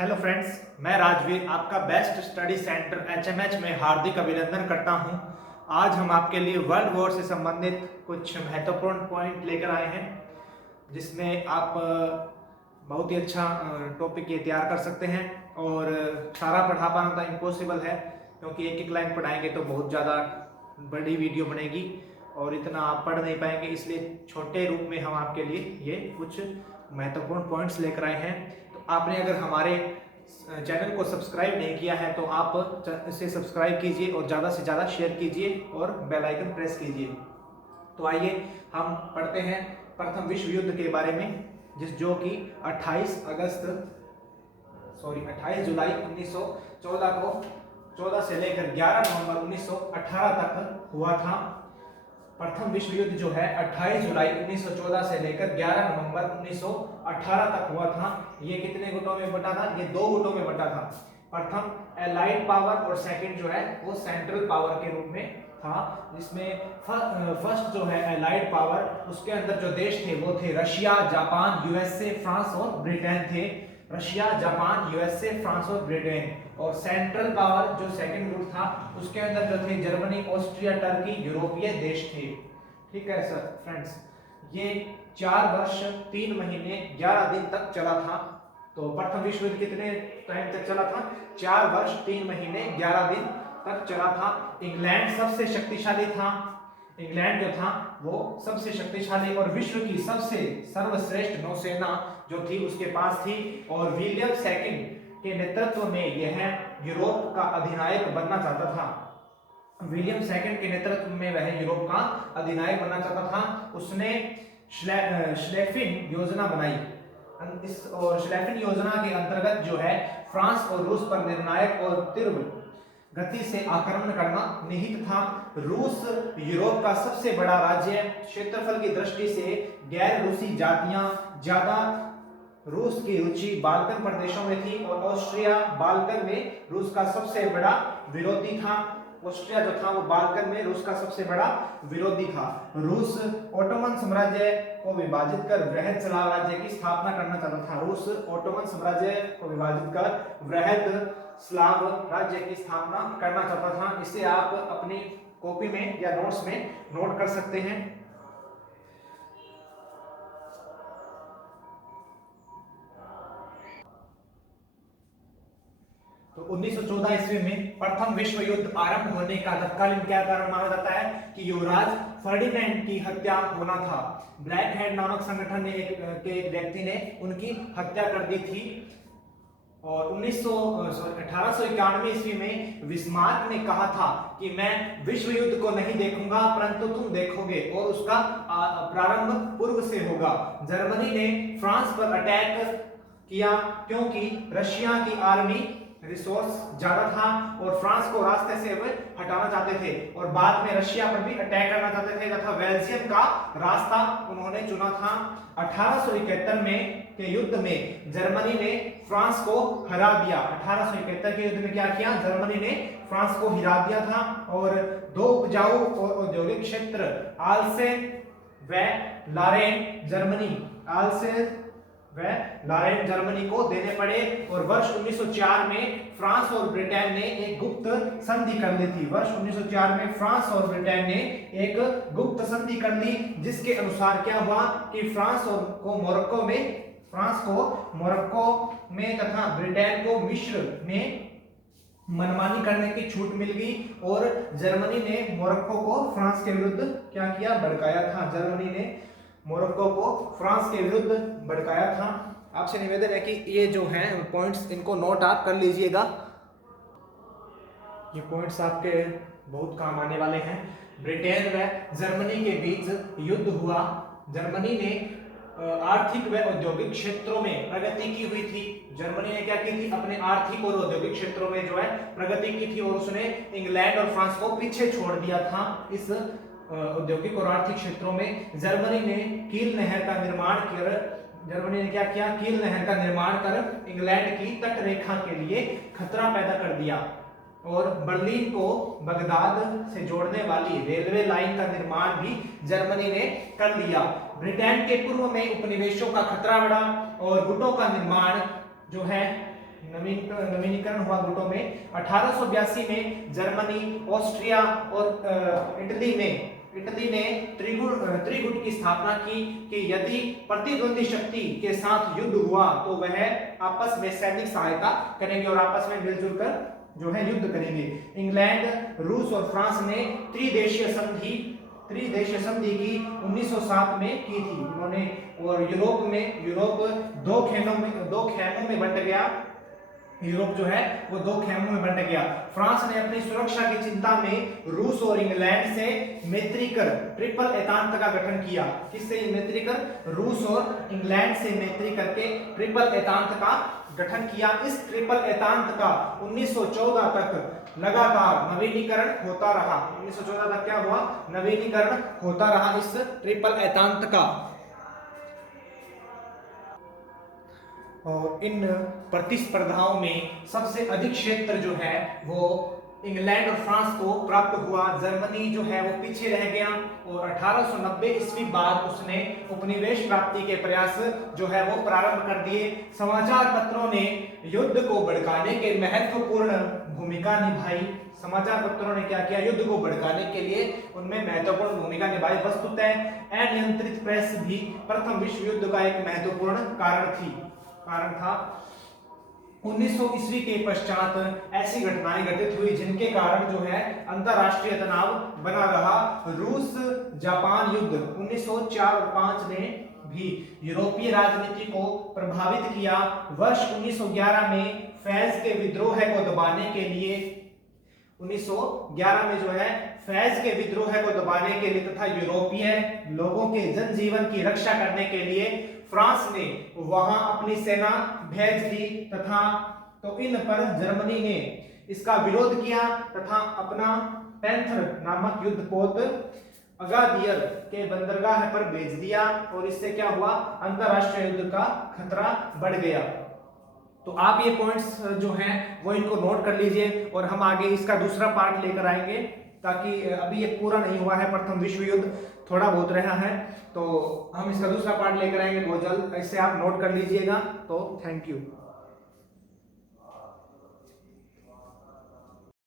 Hello friends, मैं राजवीर आपका best study centre HMH में हार्दिक अभिनंदन करता हूं। आज हम आपके लिए वर्ल्ड वॉर से संबंधित कुछ महत्वपूर्ण पॉइंट लेकर आए हैं, जिसमें आप बहुत ही अच्छा टॉपिक ये तैयार कर सकते हैं। और सारा पढ़ा पाना तो इम्पॉसिबल है, क्योंकि एक एक लाइन पढ़ाएंगे तो बहुत ज़्यादा बड़ी वीडियो बनेगी और इतना आप पढ़ नहीं पाएंगे। इसलिए छोटे रूप में हम आपके लिए ये कुछ महत्वपूर्ण पॉइंट्स लेकर आए हैं। तो आपने अगर हमारे चैनल को सब्सक्राइब नहीं किया है तो आप इसे सब्सक्राइब कीजिए और ज़्यादा से ज़्यादा शेयर कीजिए और बेल आइकन प्रेस कीजिए। तो आइए हम पढ़ते हैं प्रथम विश्व युद्ध के बारे में, जो कि 28 जुलाई 1914 को 14 से लेकर 11 नवंबर 1918 तक हुआ था। प्रथम विश्व युद्ध जो है 28 जुलाई 1914 से लेकर 11 नवंबर 1918 तक हुआ था। ये कितने गुटों में बटा था? ये 2 गुटों में बटा था। प्रथम एलाइड पावर और सेकंड जो है वो सेंट्रल पावर के रूप में था, जिसमें फर्स्ट जो है एलाइड पावर, उसके अंदर जो देश थे वो थे रशिया, जापान, यूएसए, फ्रांस और ब्रिटेन थे। रशिया, जापान, यूएसए, फ्रांस और ब्रिटेन। और सेंट्रल पावर जो सेकंड ग्रुप था, उसके अंदर जो थे जर्मनी, ऑस्ट्रिया, टर्की, यूरोपीय देश थे। ठीक है सर फ्रेंड्स, ये 4 वर्ष 3 महीने 11 दिन तक चला था। तो प्रथम विश्व युद्ध कितने टाइम तक चला था? 4 वर्ष 3 महीने 11 दिन तक चला था। इंग्लैंड सबसे शक्तिशाली था। इंग्लैंड जो था वो सबसे शक्तिशाली और विश्व की सबसे सर्वश्रेष्ठ नौसेना जो थी उसके पास थी। और विलियम सेकंड के नेतृत्व में यह यूरोप का अधिनायक बनना चाहता था। विलियम सेकंड के नेतृत्व में वह यूरोप का अधिनायक बनना चाहता था। उसने श्लेफिन योजना बनाई। और श्लेफिन योजना के अंतर्गत जो है फ्रांस और रूस पर निर्णायक और तीव्र गति से आक्रमण करना निहित था। रूस यूरोप का सबसे बड़ा राज्य, क्षेत्रफल की दृष्टि से गैर रूसी जातियां ज्यादा रूस की रुचि बाल्कन प्रदेशों में थी। और ऑस्ट्रिया बाल्कन में रूस का सबसे बड़ा विरोधी था। ऑस्ट्रिया जो था वो बाल्कन में रूस का सबसे बड़ा विरोधी था। रूस ओटोमन साम्राज्य को विभाजित कर वृहद स्लाव राज्य की स्थापना करना चाहता था। रूस ओटोमन साम्राज्य को विभाजित कर वृहद स्लाव राज्य की स्थापना करना चाहता था। इसे आप अपनी कॉपी में या नोट्स में नोट कर सकते हैं। तो 1914 ईस्वी में प्रथम विश्व युद्ध आरंभ होने का तत्कालीन क्या कारण माना जाता है? कि युवराज फर्डिनेंड की हत्या होना था। ब्लैक हैंड नामक संगठन ने एक व्यक्ति ने उनकी हत्या कर दी थी। और 1891 ईस्वी में बिस्मार्क ने कहा था कि मैं विश्व युद्ध को नहीं देखूंगा, परंतु तुम देखोगे, और उसका प्रारंभ पूर्व से होगा। जर्मनी ने फ्रांस पर अटैक किया, क्योंकि रशिया की आर्मी रिसोर्स ज्यादा था और फ्रांस को रास्ते से वे हटाना चाहते थे। और बाद में रशिया पर भी अटैक करना चाहते थे तथा बेल्जियम का रास्ता उन्होंने चुना था। 1871 में के युद्ध में जर्मनी ने फ्रांस को हरा दिया। 1871 के युद्ध में क्या किया? जर्मनी ने फ्रांस को हरा दिया था। और 2 उपजाऊ और औद्योगिक क्षेत्र आल्सेन व लॉरेन जर्मनी को देने पड़े। और वर्ष 1904 में फ्रांस और ब्रिटेन ने एक गुप्त संधि कर ली थी। वर्ष 1904 में फ्रांस और ब्रिटेन ने एक गुप्त संधि कर ली, जिसके अनुसार क्या हुआ कि फ्रांस को मोरक्को में तथा ब्रिटेन को मिस्र में मनमानी करने की छूट मिल गई। और जर्मनी ने मोरक्को को फ्रांस के विरुद्ध क्या किया? भड़काया था। जर्मनी ने मोरक्को को फ्रांस के विरुद्ध भड़काया था। आपसे निवेदन है कि ये जो हैं पॉइंट्स, इनको नोट आप कर लीजिएगा। ये पॉइंट्स आपके बहुत काम आने वाले हैं। ब्रिटेन व जर्मनी के बीच युद्ध हुआ। जर्मनी ने आर्थिक व औद्योगिक क्षेत्रों में प्रगति की हुई थी। जर्मनी ने क्या की थी? अपने आर्थिक और औद्योगिक क्षेत्रों में जो है प्रगति की थी, और उसने इंग्लैंड और फ्रांस को पीछे छोड़ दिया था। इस औद्योगिक और आर्थिक क्षेत्रों में जर्मनी ने कील नहर का निर्माण कर इंग्लैंड की तट रेखा के लिए खतरा पैदा कर दिया। और बर्लिन को बगदाद से जोड़ने वाली रेलवे लाइन का निर्माण भी जर्मनी ने कर लिया। ब्रिटेन के पूर्व में उपनिवेशों का खतरा बढ़ा और गुटों का निर्माण जो है नवीनीकरण हुआ गुटों में। 1882 में जर्मनी, ऑस्ट्रिया और इटली ने त्रिगुट की स्थापना की कि यदि प्रतिद्वंदी शक्ति के साथ युद्ध हुआ तो वह आपस में सैनिक सहायता करेंगे और आपस में मिलजुल कर जो है युद्ध करेंगे। इंग्लैंड, रूस और फ्रांस ने त्रिदेशीय संधि की 1907 में की थी उन्होंने। और यूरोप दो खेमों में बंट गया। यूरोप जो है वो दो खेमों में बंट गया। फ्रांस ने अपनी सुरक्षा की चिंता में रूस और इंग्लैंड से मैत्री कर ट्रिपल एतांत का गठन किया। किससे मैत्री कर? रूस और इंग्लैंड से मैत्री करके ट्रिपल एतांत का गठन किया। इस ट्रिपल एतांत का 1914 तक लगातार नवीनीकरण होता रहा। 1914 तक क्या हुआ? नवीनीकरण होता रहा इस ट्रिपल एतांत का। और इन प्रतिस्पर्धाओं में सबसे अधिक क्षेत्र जो है वो इंग्लैंड और फ्रांस को प्राप्त हुआ। जर्मनी जो है वो पीछे रह गया और 1890 ईस्वी बाद उसने उपनिवेश प्राप्ति के प्रयास जो है वो प्रारंभ कर दिए। समाचार पत्रों ने युद्ध को भड़काने के महत्वपूर्ण भूमिका निभाई। समाचार पत्रों ने क्या किया? युद्ध को भड़काने के लिए उनमें महत्वपूर्ण भूमिका निभाई। वस्तुतः अनियंत्रित प्रेस भी प्रथम विश्व युद्ध का एक महत्वपूर्ण कारण था। 1900 ईस्वी के पश्चात ऐसी घटनाएं घटित हुई जिनके कारण जो है अंतरराष्ट्रीय तनाव बना रहा। रूस जापान युद्ध 1904 और 5 ने भी यूरोपीय राजनीति को प्रभावित किया। वर्ष 1911 में फैज के विद्रोह को दबाने के लिए 1911 में जो है फैज के विद्रोह को दबाने के लिए तथा यूरोपीय लोगों के जनजीवन की रक्षा करने के लिए फ्रांस ने वहां अपनी सेना भेज दी तथा तो इन पर जर्मनी ने इसका विरोध किया तथा अपना पैंथर नामक युद्धपोत अगादियर के बंदरगाह पर भेज दिया और इससे क्या हुआ? अंतरराष्ट्रीय युद्ध का खतरा बढ़ गया। तो आप ये पॉइंट्स जो हैं वो इनको नोट कर लीजिए और हम आगे इसका दूसरा पार्ट लेकर आएंगे, ताकि अभी ये पूरा नहीं हुआ है। प्रथम विश्व युद्ध थोड़ा बहुत रहा है तो हम इसका दूसरा पार्ट लेकर आएंगे बहुत जल्द। इससे आप नोट कर लीजिएगा। तो थैंक यू।